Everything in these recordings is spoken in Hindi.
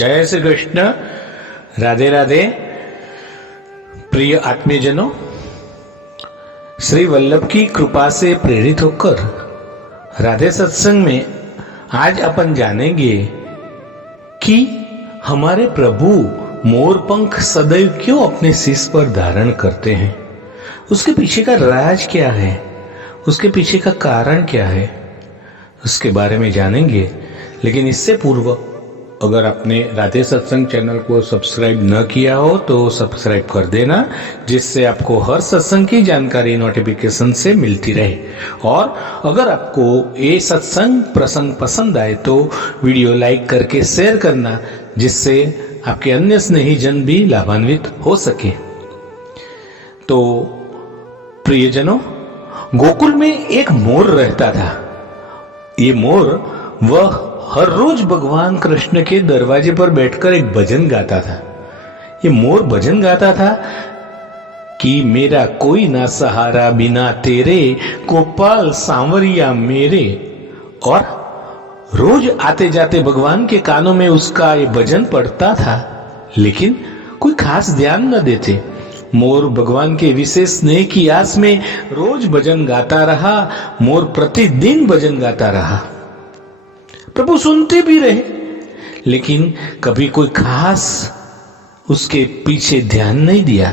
जय श्री कृष्ण। राधे राधे। प्रिय आत्मीयजनों, श्री वल्लभ की कृपा से प्रेरित होकर राधे सत्संग में आज अपन जानेंगे कि हमारे प्रभु मोर पंख सदैव क्यों अपने शीश पर धारण करते हैं। उसके पीछे का राज क्या है, उसके पीछे का कारण क्या है, उसके बारे में जानेंगे। लेकिन इससे पूर्व अगर आपने राधे सत्संग चैनल को सब्सक्राइब न किया हो तो सब्सक्राइब कर देना, जिससे आपको हर सत्संग की जानकारी नोटिफिकेशन से मिलती रहे। और अगर आपको ये सत्संग प्रसंग पसंद आए तो वीडियो लाइक करके शेयर करना, जिससे आपके अन्य स्नेहीजन भी लाभान्वित हो सके। तो प्रियजनों, गोकुल में एक मोर रहता था। ये मोर वह हर रोज भगवान कृष्ण के दरवाजे पर बैठकर एक भजन गाता था। ये मोर भजन गाता था कि मेरा कोई ना सहारा बिना तेरे, गोपाल सांवरिया मेरे। और रोज आते जाते भगवान के कानों में उसका ये भजन पड़ता था, लेकिन कोई खास ध्यान न देते। मोर भगवान के विशेष स्नेह की आस में रोज भजन गाता रहा। मोर प्रतिदिन भजन गाता रहा। प्रभु सुनते भी रहे, लेकिन कभी कोई खास उसके पीछे ध्यान नहीं दिया।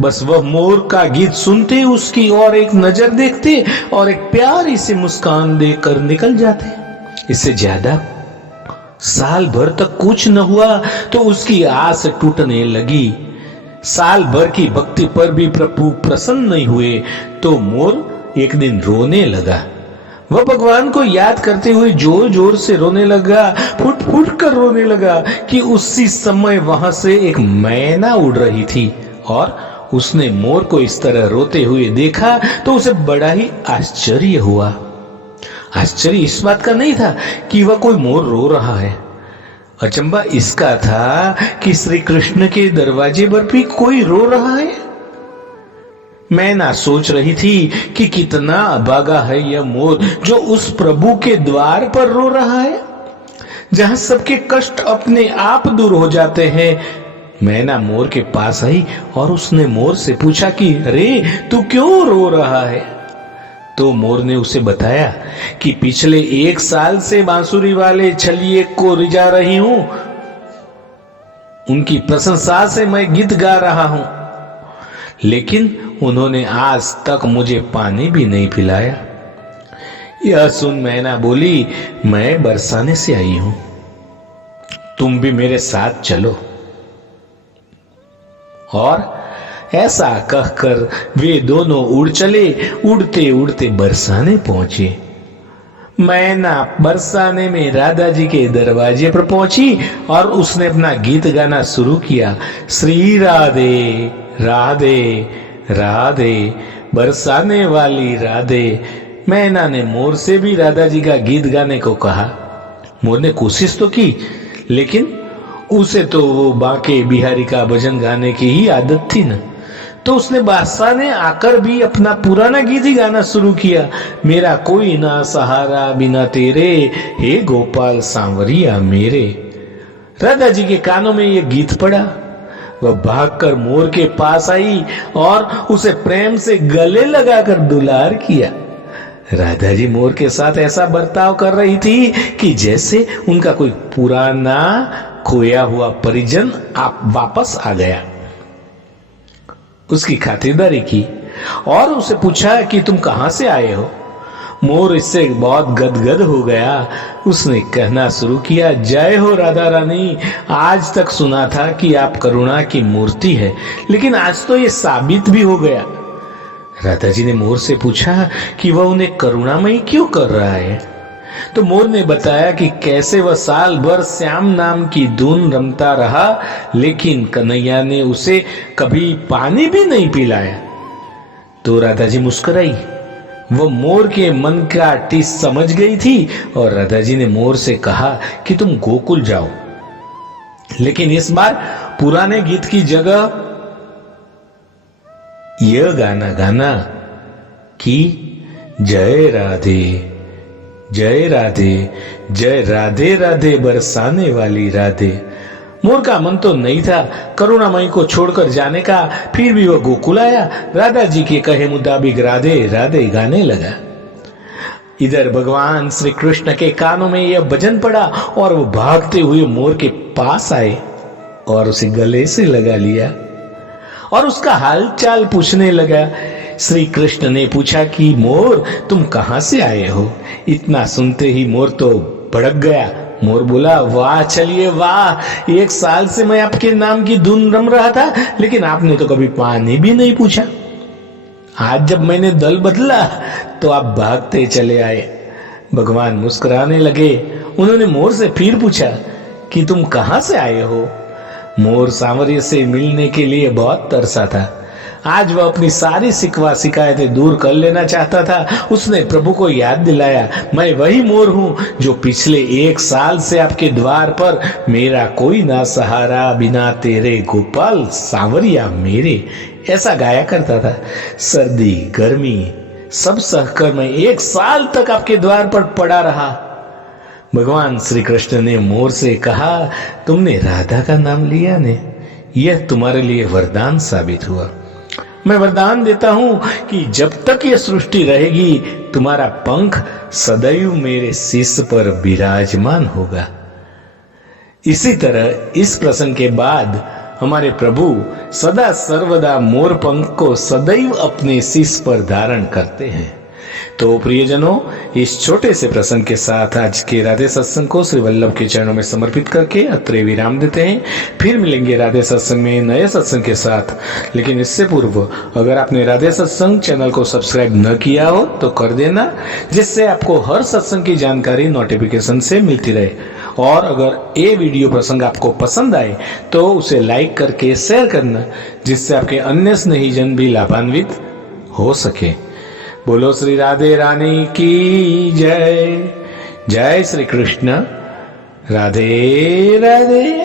बस वह मोर का गीत सुनते, उसकी ओर एक नजर देखते और एक प्यारी सी मुस्कान देकर निकल जाते। इससे ज्यादा साल भर तक कुछ न हुआ तो उसकी आस टूटने लगी। साल भर की भक्ति पर भी प्रभु प्रसन्न नहीं हुए तो मोर एक दिन रोने लगा। वह भगवान को याद करते हुए जोर जोर से रोने लगा, फुट फुट कर रोने लगा कि उसी समय वहां से एक मैना उड़ रही थी और उसने मोर को इस तरह रोते हुए देखा तो उसे बड़ा ही आश्चर्य हुआ। आश्चर्य इस बात का नहीं था कि वह कोई मोर रो रहा है, अचंबा इसका था कि श्री कृष्ण के दरवाजे पर भी कोई रो रहा है। मैना सोच रही थी कि कितना अभागा है यह मोर जो उस प्रभु के द्वार पर रो रहा है, जहां सबके कष्ट अपने आप दूर हो जाते हैं। मैना मोर के पास आई और उसने मोर से पूछा कि अरे तू क्यों रो रहा है। तो मोर ने उसे बताया कि पिछले 1 साल से बांसुरी वाले छलिए को रिझा रही हूं, उनकी प्रशंसा से मैं गीत गा रहा हूं, लेकिन उन्होंने आज तक मुझे पानी भी नहीं पिलाया। यह सुन मैना बोली, मैं बरसाने से आई हूं, तुम भी मेरे साथ चलो। और ऐसा कहकर वे दोनों उड़ चले। उड़ते उड़ते बरसाने पहुंचे। मैना बरसाने में राधा जी के दरवाजे पर पहुंची और उसने अपना गीत गाना शुरू किया। श्री राधे राधे राधे बरसाने वाली राधे। मैना ने मोर से भी राधा जी का गीत गाने को कहा। मोर ने कोशिश तो की, लेकिन उसे तो वो बांके बिहारी का भजन गाने की ही आदत थी न। तो उसने बरसाने आकर भी अपना पुराना गीत ही गाना शुरू किया। मेरा कोई ना सहारा बिना तेरे, हे गोपाल सांवरिया मेरे। राधा जी के कानों में यह गीत पड़ा। वह भागकर मोर के पास आई और उसे प्रेम से गले लगाकर दुलार किया। राधा जी मोर के साथ ऐसा बर्ताव कर रही थी कि जैसे उनका कोई पुराना खोया हुआ परिजन आप वापस आ गया। उसकी खातिरदारी की और उसे पूछा कि तुम कहां से आए हो। मोर इससे बहुत गदगद हो गया। उसने कहना शुरू किया, जय हो राधा रानी, आज तक सुना था कि आप करुणा की मूर्ति है, लेकिन आज तो ये साबित भी हो गया। राधा जी ने मोर से पूछा कि वह उन्हें करुणामयी क्यों कर रहा है। तो मोर ने बताया कि कैसे वह साल भर श्याम नाम की धुन रमता रहा, लेकिन कन्हैया ने उसे कभी पानी भी नहीं पिलाया। तो राधा जी मुस्कुराई। वह मोर के मन का टिस समझ गई थी और राधा जी ने मोर से कहा कि तुम गोकुल जाओ, लेकिन इस बार पुराने गीत की जगह यह गाना गाना कि जय राधे जय राधे, जय राधे राधे बरसाने वाली राधे। मोर का मन तो नहीं था करुणामयी को छोड़कर जाने का, फिर भी वह गोकुल आया। राधा जी के कहे मुताबिक राधे राधे गाने लगा। इधर भगवान श्री कृष्ण के कानों में यह भजन पड़ा और वो भागते हुए मोर के पास आए और उसे गले से लगा लिया और उसका हालचाल पूछने लगा। श्री कृष्ण ने पूछा कि मोर तुम कहां से आए हो? इतना सुनते ही मोर तो भड़क गया। मोर बोला, वाह चलिए वाह, 1 साल से मैं आपके नाम की धुन रम रहा था, लेकिन आपने तो कभी पानी भी नहीं पूछा। आज जब मैंने दल बदला तो आप भागते चले आए। भगवान मुस्कुराने लगे। उन्होंने मोर से फिर पूछा कि तुम कहां से आए हो? मोर सांवरिया से मिलने के लिए बहुत तरसा था। आज वह अपनी सारी शिकवा शिकायतें दूर कर लेना चाहता था। उसने प्रभु को याद दिलाया, मैं वही मोर हूं जो पिछले 1 साल से आपके द्वार पर मेरा कोई ना सहारा, बिना तेरे गोपाल सांवरिया मेरे, ऐसा गाया करता था। सर्दी गर्मी सब सहकर मैं 1 साल तक आपके द्वार पर पड़ा रहा। भगवान श्री कृष्ण ने मोर से कहा, तुमने राधा का नाम लिया ने, यह तुम्हारे लिए वरदान साबित हुआ। मैं वरदान देता हूं कि जब तक यह सृष्टि रहेगी तुम्हारा पंख सदैव मेरे शीश पर विराजमान होगा। इसी तरह इस प्रसंग के बाद हमारे प्रभु सदा सर्वदा मोर पंख को सदैव अपने शीश पर धारण करते हैं। तो प्रियजनों, इस छोटे से प्रसंग के साथ आज के राधे सत्संग को श्री वल्लभ के चरणों में समर्पित करके अत्रे विराम देते हैं। फिर मिलेंगे राधे सत्संग में नए सत्संग के साथ। लेकिन इससे पूर्व अगर आपने राधे सत्संग चैनल को सब्सक्राइब न किया हो तो कर देना, जिससे आपको हर सत्संग की जानकारी नोटिफिकेशन से मिलती रहे। और अगर ये वीडियो प्रसंग आपको पसंद आए तो उसे लाइक करके शेयर करना, जिससे आपके अन्य स्नेहीजन भी लाभान्वित हो सके। बोलो श्री राधे रानी की जय। जय श्री कृष्ण। राधे राधे।